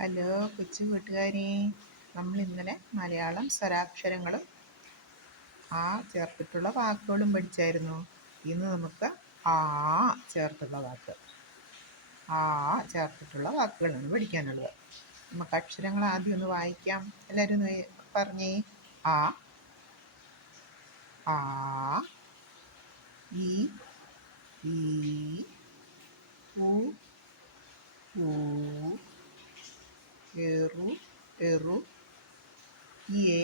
Hello കൊച്ചു കൂട്ടുകാരി, നമ്മൾ ഇന്നലെ മലയാളം സ്വരാക്ഷരങ്ങളും ആ ചേർത്തിട്ടുള്ള വാക്കുകളും പഠിച്ചായിരുന്നു. ഇന്ന് നമുക്ക് ആ ചേർത്തുള്ള വാക്കുകളാണ് പഠിക്കാനുള്ളത്. നമുക്ക് അക്ഷരങ്ങൾ ആദ്യം ഒന്ന് വായിക്കാം. എല്ലാവരും ഒന്ന് പറഞ്ഞേ. ആ, ആ, ഈ, ഈ, ഉ, ഊ, എറു, എറു, എ,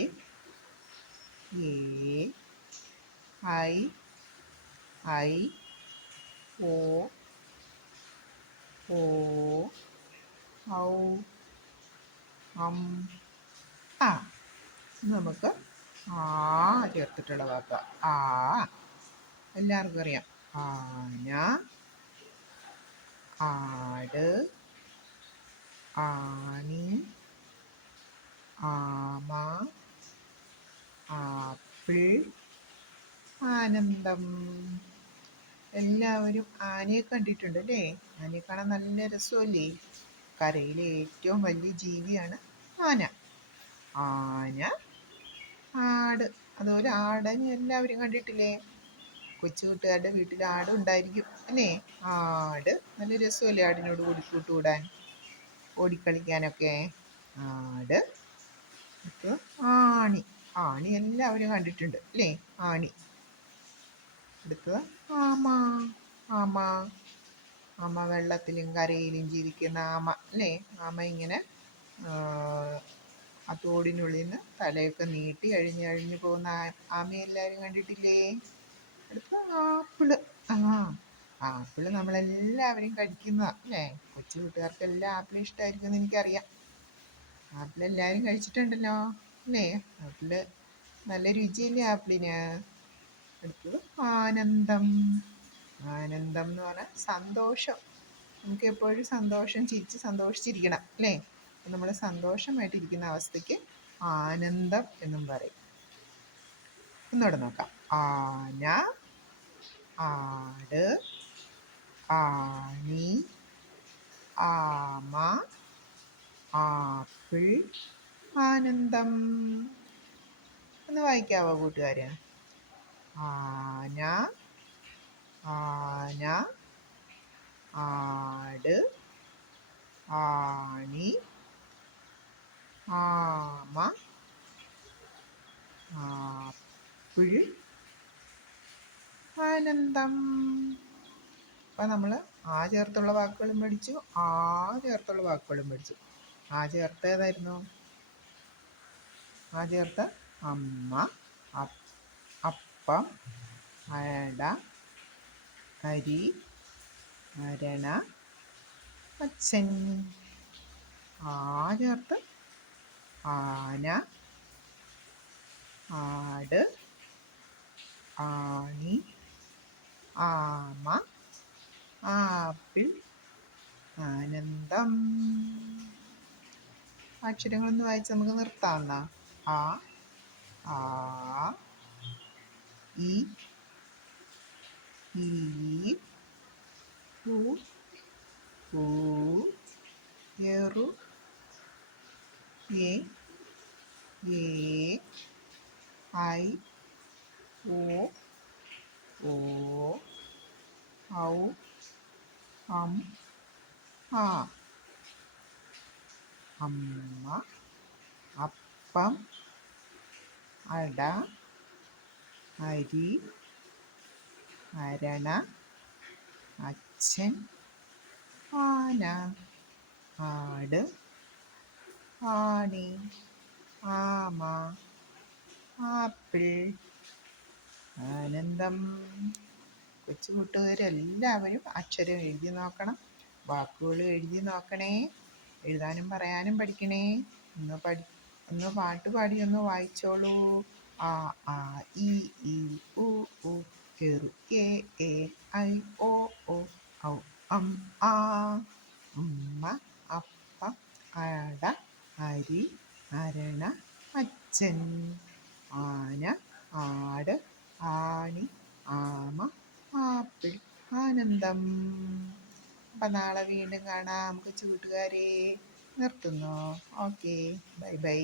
ഐ, ഐ, ഓ, ഔ, ആ. നമുക്ക് ആ ചേർത്തിട്ടുള്ള വാക്ക് ആ. എല്ലാവർക്കും അറിയാം. ആന, ആട്, ആണി, ആമ, ആപ്പിൾ, ആനന്ദം. എല്ലാവരും ആനയെ കണ്ടിട്ടുണ്ട് അല്ലേ? ആനയെ കാണാൻ നല്ല രസമല്ലേ? കരയിലെ ഏറ്റവും വലിയ ജീവിയാണ് ആന. ആന, ആട്. അതുപോലെ ആടിനെ എല്ലാവരും കണ്ടിട്ടില്ലേ? കൊച്ചു കൂട്ടുകാരുടെ വീട്ടിൽ ആട് ഉണ്ടായിരിക്കും അല്ലേ? ആട് നല്ല രസമല്ലേ ആടിനോട് കൂട്ടുകൂടാൻ, ഓടിക്കളിക്കാനൊക്കെ. ആട്. ആണി, ആണി എല്ലാവരും കണ്ടിട്ടുണ്ട് അല്ലേ? ആണി. അടുത്തത് ആമ, ആമ, ആമ വെള്ളത്തിലും കരയിലും ജീവിക്കുന്ന ആമ അല്ലേ? ആമ ഇങ്ങനെ ആ തോടിനുള്ളിൽ നിന്ന് തലയൊക്കെ നീട്ടി അഴിഞ്ഞ് പോകുന്ന ആമയെ എല്ലാവരും കണ്ടിട്ടില്ലേ? അടുത്ത ആപ്പിള്. ആപ്പിള് നമ്മളെല്ലാവരും കഴിക്കുന്ന അല്ലേ? കൊച്ചു കൂട്ടുകാർക്കെല്ലാം ആപ്പിൾ ഇഷ്ടമായിരിക്കുമെന്ന് എനിക്കറിയാം. ആപ്പിൾ എല്ലാവരും കഴിച്ചിട്ടുണ്ടല്ലോ അല്ലേ? ആപ്പിള് നല്ല രുചിയല്ലേ ആപ്പിളിന്? അടുത്തത് ആനന്ദം. ആനന്ദം എന്ന് പറഞ്ഞാൽ സന്തോഷം. നമുക്ക് എപ്പോഴും ചിരിച്ച് സന്തോഷിച്ചിരിക്കണം അല്ലേ? നമ്മൾ സന്തോഷമായിട്ടിരിക്കുന്ന അവസ്ഥയ്ക്ക് ആനന്ദം എന്നും പറയും. ഒന്നുകൂടെ നോക്കാം. ആന, ആട്, ആണി, ആമ, ആപ്പിൾ, ആനന്ദം. ഒന്ന് വായിക്കാവോ കൂട്ടുകാര്? ആന, ആന, ആട്, ആണി, ആമ, ആപ്പിൾ, ആനന്ദം. അപ്പം നമ്മൾ ആ ചേർത്തുള്ള വാക്കുകളും പഠിച്ചു, ആ ചേർത്തുള്ള വാക്കുകളും പഠിച്ചു. ആ ചേർത്ത് ഏതായിരുന്നു? ആ ചേർത്ത് അമ്മ, അപ്പം, അട, അരി, അരണ, അച്ഛൻ. ആ ചേർത്ത് ആന, ആട്, ആണി, ആമ, ആപ്പിൾ, ആനന്ദം. അക്ഷരങ്ങളൊന്ന് വായിച്ച് നമുക്ക് നിർത്താവുന്ന ആ, ആ, ഈ, ഉ, എറു, എ, ഐ, ഓ, ഔ, ആ. അമ്മ, അപ്പം, അട, അരി, അരണ, അച്ഛൻ, ആന, ആട്, ആണി, ആമ, ആപ്പിൾ, ആനന്ദം. കൊച്ചു കൂട്ടുകാരെല്ലാവരും അക്ഷരം എഴുതി നോക്കണം, വാക്കുകൾ എഴുതി നോക്കണേ. എഴുതാനും പറയാനും പഠിക്കണേ. ഒന്ന് പാട്ട് പാടി ഒന്ന് വായിച്ചോളൂ. ആ, ആ, ഈ, ഉ, എറു, എ, ഐ, ഓ, ഔ, ആ. ഉമ്മ, അപ്പം, അട, അരി, അരണ, അച്ഛൻ, ആന, ആട്, ആണി, ആമ, ആപ്പിൾ, ആനന്ദം. അപ്പം നാളെ വീണ്ടും കാണാം കൊച്ചു കൂട്ടുകാരെ. നിർത്തുന്നു. Okay, bye bye.